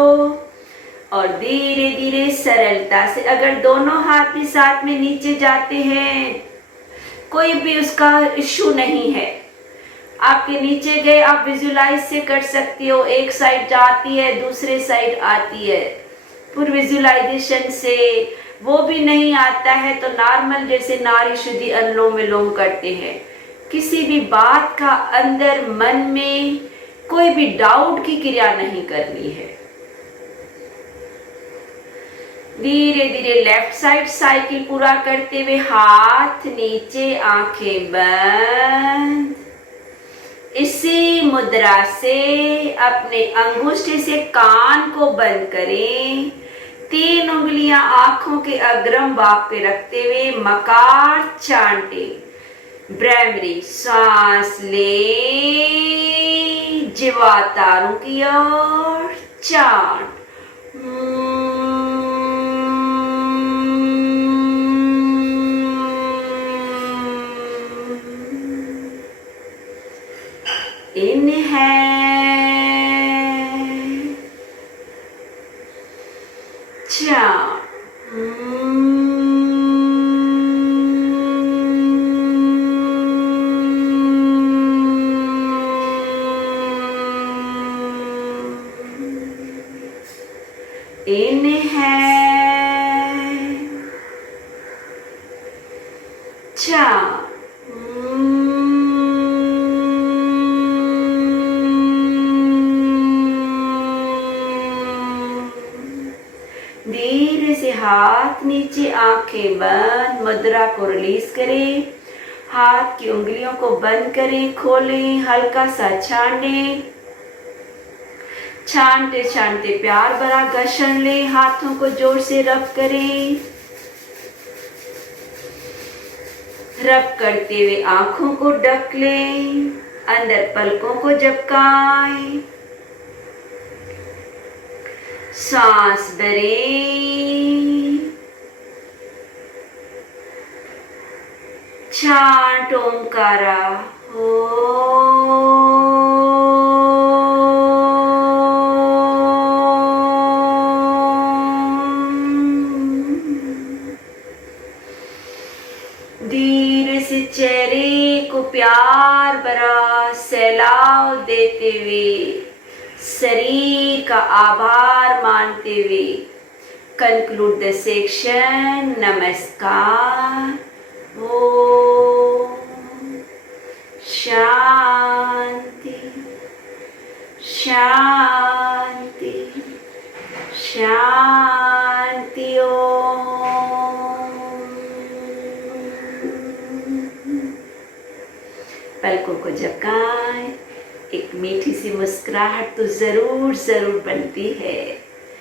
और धीरे धीरे सरलता से। अगर दोनों हाथ भी साथ में नीचे जाते हैं कोई भी उसका इश्यू नहीं है। आपके नीचे गए आप विजुलाइज से कर सकती हो। एक साइड जाती है दूसरे साइड आती है। पूर्ण विजुलाइजेशन से वो भी नहीं आता है तो नॉर्मल जैसे नारी शुद्धि अनुलोम विलोम करते हैं। किसी भी बात का अंदर मन में कोई भी डाउट की क्रिया नहीं करनी है। धीरे धीरे लेफ्ट साइड साइकिल पूरा करते हुए हाथ नीचे, आंखें बंद। इसी मुद्रा से अपने अंगूठे से कान को बंद करें। 3 उंगलियां आंखों के अग्रम भाग पे रखते हुए मकार चांटे। ब्रह्मरी सांस ले, जिह्वा तारों की ओर chant. Inhale, chant. Inhale, chant. धीरे से हाथ नीचे, आंखें बंद। मुद्रा को रिलीज करें। हाथ की उंगलियों को बंद करें, खोलें, हल्का सा छाने। छानते छानते प्यार भरा घर्षण ले। हाथों को जोर से रब करें। रब करते हुए आंखों को ढक लें। अंदर पलकों को झपकाएं। सांस भरें। चांट ओमकारा धीरे से चेहरे को प्यार भरा सैलाव देते हुए, शरीर का आभार मानते हुए conclude the section. Namaskar. Om Shanti Shanti Shanti Om. पलकों को झपकाएं, एक मीठी सी मुस्कुराहट तो जरूर जरूर बनती है।